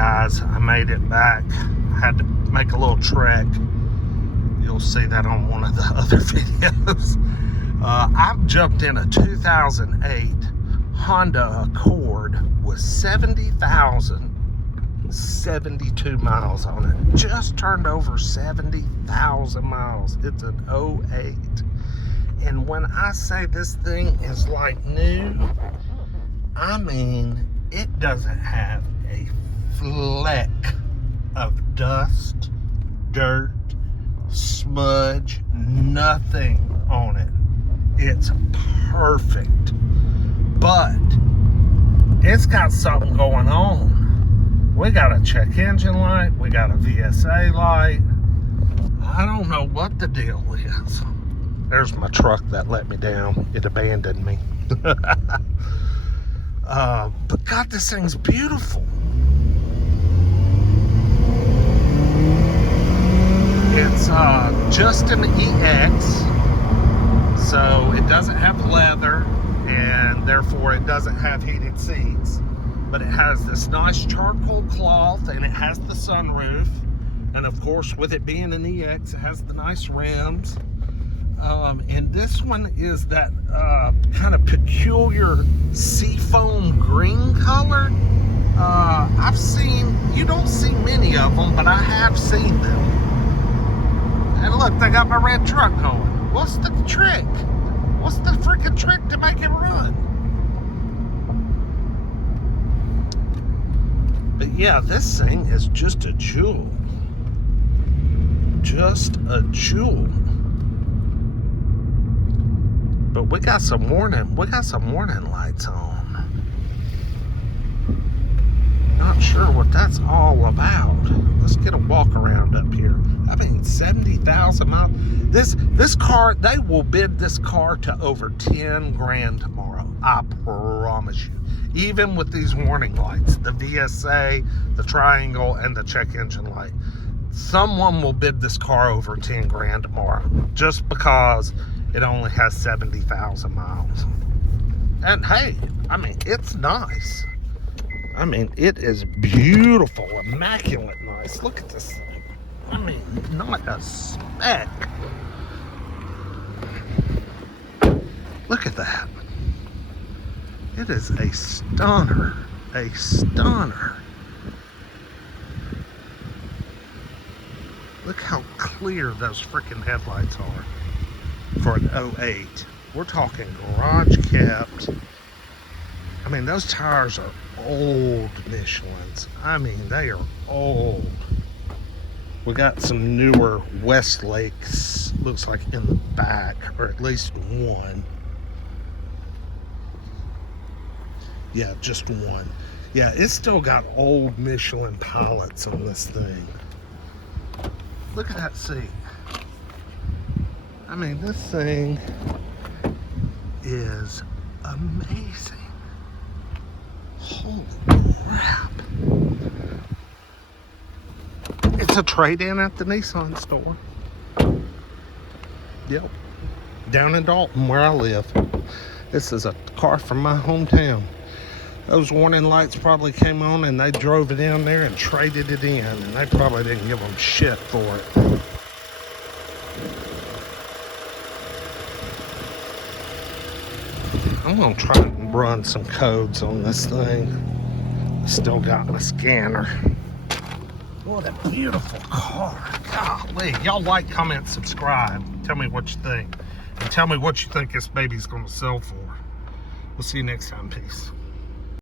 guys, I made it back. I had to make a little trek. You'll see that on one of the other videos. I've jumped in a 2008 Honda Accord with 70,072 miles on it. Just turned over 70,000 miles. It's an 08. And when I say this thing is like new, I mean, it doesn't have a fleck of dust, dirt, smudge, nothing on it. It's perfect. But it's got something going on. We got a check engine light. We got a VSA light. I don't know what the deal is. There's my truck that let me down. It abandoned me. But God, this thing's beautiful. It's just an EX, so it doesn't have leather, and therefore it doesn't have heated seats. But it has this nice charcoal cloth, and it has the sunroof. And of course, with it being an EX, it has the nice rims. And this one is that kind of peculiar seafoam green color. I've seen, you don't see many of them, but I have seen them. And look, they got my red truck going. What's the trick? What's the freaking trick to make it run? But yeah, this thing is just a jewel. Just a jewel. But we got some warning lights on. Not sure what that's all about. Let's get a walk around up here. I mean, 70,000 miles. This car, they will bid this car to over 10 grand tomorrow. I promise you. Even with these warning lights, the VSA, the triangle, and the check engine light. Someone will bid this car over 10 grand tomorrow. Just because it only has 70,000 miles. And hey, I mean, it's nice. I mean, it is beautiful, immaculate nice. Look at this thing. I mean, not a speck. Look at that. It is a stunner. A stunner. Look how clear those freaking headlights are for an 08. We're talking garage kept. I mean, those tires are old Michelins. I mean, they are old. We got some newer Westlakes, looks like in the back, or at least one. Yeah, just one. Yeah, it's still got old Michelin pilots on this thing. Look at that seat. I mean, this thing is amazing. Holy crap. It's a trade-in at the Nissan store. Yep. Down in Dalton, where I live. This is a car from my hometown. Those warning lights probably came on and they drove it in there and traded it in, and they probably didn't give them shit for it. I'm gonna try and run some codes on this thing. Still got my scanner. What a beautiful car. Golly. Y'all like, comment, subscribe. Tell me what you think. And tell me what you think this baby's gonna sell for. We'll see you next time. Peace.